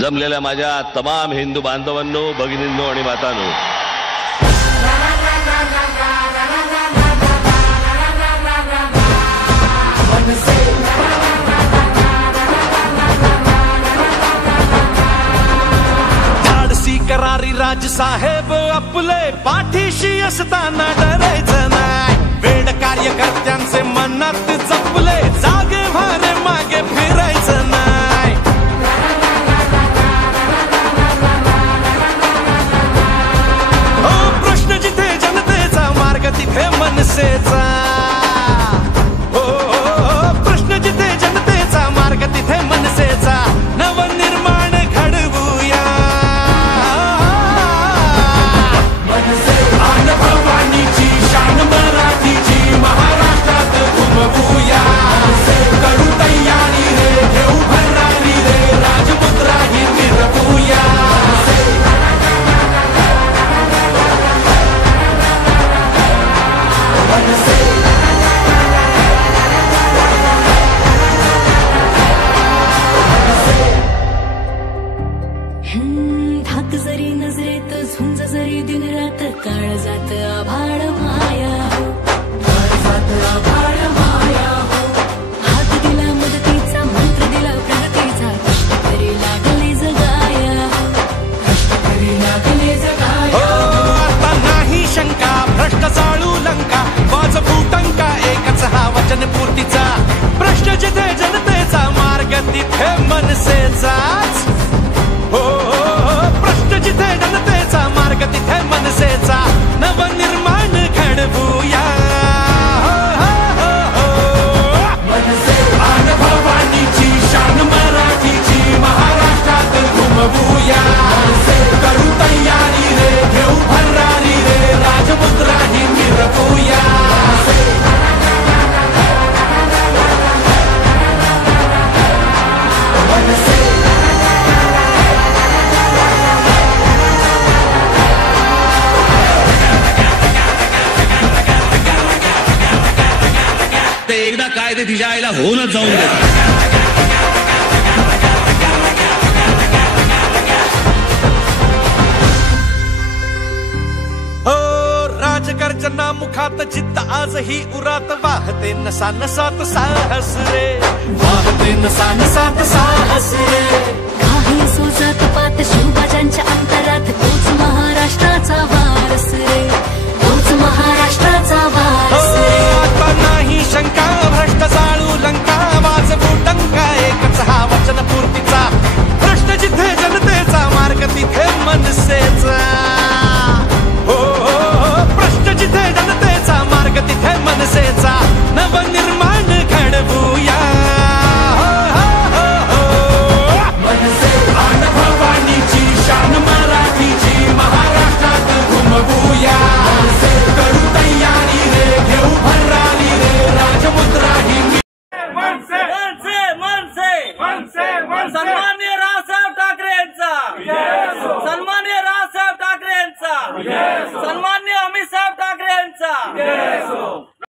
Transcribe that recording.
जमलेल्या माझ्या तमाम हिंदू बांधवांनो, भगिनींनो आणि मातांनो, करारी राज साहेब आपले पाठीशी असताना डरायचं नाही. वेड कार्यकर्त्यांचे मनात जपले, जागे भारे मागे फिरायचं नाही. हो प्रश्न जिथे जनतेचा, मार्ग तिथे मनसेचा. हो प्रश्न जिथे जनतेचा, मार्ग तिथे मनसेचा. नवनिर्माण घडवूया, भवानीची शान मराठीची महाराष्ट्रात घुमवूया. करू तयारी रे, घेऊ भरारी रे, राजमुद्रा ही मिरवूया. धाक जरी नजरेत, झुंज जरी दिन रात, काळ जात आभाळ माया हो, काळ जात आभाळ माया हो. हात दिला मदतीचा, मंत्र दिला प्रगतीचा, कष्ट करी लागले जगाया हो, कष्ट करी लागले जगाया. आता नाही शंका, भ्रष्ट चाळू लंका, वाजवू टंका, एकच हा वचन पूर्तीचा. प्रश्न जिथे जनतेचा, मार्ग तिथे मनसेचाच. हो प्रश्न जिथे जनतेचा, मार्ग तिथे मनसेचा. नवनिर्माण घडवूया, आन भवानीची शान मराठीची महाराष्ट्रात घुमवूया. करू तयारी रे, घेऊ भरारी रे, राजमुद्रा ही मिरवूया. ते एकदा काय ते तिच्या आईला होऊनच जाऊन दे. हो राजगर्जना मुखात, जिद्द आजही उरात, वाहते नसा नसात साहस रे, वाहते नसा नसात साहस रे. काही सोजत पात, शिवबाजांच्या अंतरात, तोच महाराष्ट्राचा वारस रे, तोच महाराष्ट्राचा वारस रे. आता नाही शंका, भ्रष्ट चाळू लंका, वाजवू टंका, एकच हा वचन पूर्तीचा. प्रश्न जिथे जनतेचा, मार्ग तिथे मनसेचा. हो प्रश्न जिथे जनतेचा, मार्ग तिथे मनसेचा. नवनिर्माण घडवूया, आन भवानीची शान मराठीची महाराष्ट्रात घुमवूया. करू तयारी रे, घेऊ भरारी रे, राजमुद्रा ही. मनसे मनसे मनसे मनसे मनसे.